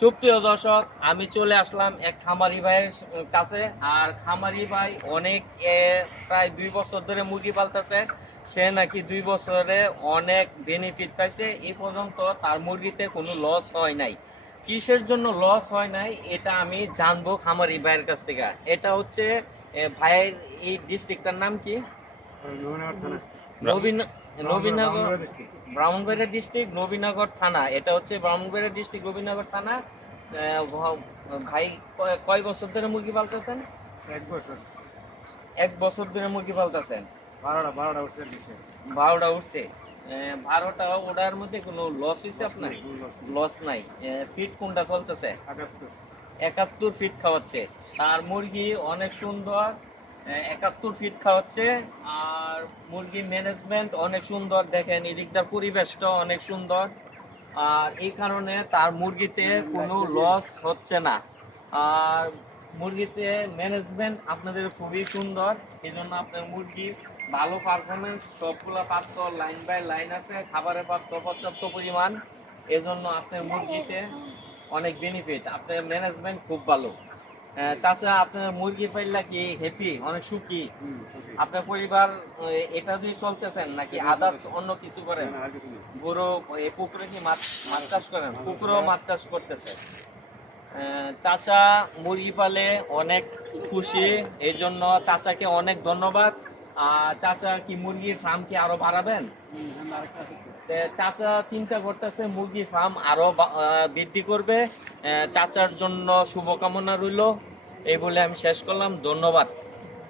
সুপ্রিয় দর্শক, আমি চলে আসলাম এক খামারি ভাইয়ের কাছে। আর খামারি ভাই অনেক প্রায় 2 বছর ধরে মুরগি পালতেছে। সে নাকি 2 বছরে অনেক বেনিফিট পাইছে। এই পর্যন্ত তার মুরগিতে কোনো লস হয় নাই। কিসের জন্য লস হয় নাই এটা আমি জানবো খামারি ভাইয়ের কাছ থেকে। এটা হচ্ছে ভাইয়ের এই ডিস্ট্রিক্টটার নাম কি? নবীন নবীনগর, ব্রাহ্মণবাড়িয়া ডিস্ট্রিক্ট, নবীনগর থানা। এটা হচ্ছে ব্রাহ্মণবাড়িয়া ডিস্ট্রিক্ট, নবীনগর থানা। ভাই কয় বছর ধরে মুরগি পালতেছেন? 1 বছর। 1 বছর ধরে মুরগি পালতেছেন। 12টা উঠছে নিচে। 12টা উঠছে। 12টা ওটার মধ্যে কোনো লস হয়েছে আপনার? লস নাই। ফিট কোনটা চলতেছে? 71 ফিট খাওয়াচ্ছে। তার মুরগি অনেক সুন্দর, 71 ফিট খাওয়াচ্ছে। আর মুরগির ম্যানেজমেন্ট অনেক সুন্দর, দেখেন এদিকটার পরিবেশটা অনেক সুন্দর। আর এই কারণে তার মুরগিতে কোনো লস হচ্ছে না। আর মুরগিতে ম্যানেজমেন্ট আপনাদের খুবই সুন্দর, এই জন্য আপনার মুরগি ভালো পারফরমেন্স, সবগুলা পাত্র লাইন বাই লাইন আছে, খাবারের পাত্র পর্যাপ্ত পরিমাণ। এজন্য আপনার মুরগিতে অনেক বেনিফিট, আপনার ম্যানেজমেন্ট খুব ভালো। চাচা, আপনার মুরগি পাইলা কি হ্যাপি, অনেক সুখী? আপনার পরিবার এটা দিয়ে চলতেছেন নাকি আদার্স অন্য কিছু করেন? গরু, পুকুরে কি মাছ মাছ চাষ করেন? পুকুরেও মাছ চাষ করতেছে। চাচা মুরগি পালে অনেক খুশি, এই জন্য চাচাকে অনেক ধন্যবাদ। আর চাচা কি মুরগির ফার্ম কি আরো বাড়াবেন? চাচা চিন্তা করতেছে মুরগির ফার্ম আরো বৃদ্ধি করবে। চাচার জন্য শুভকামনা রইল। এই বলে আমি শেষ করলাম, ধন্যবাদ।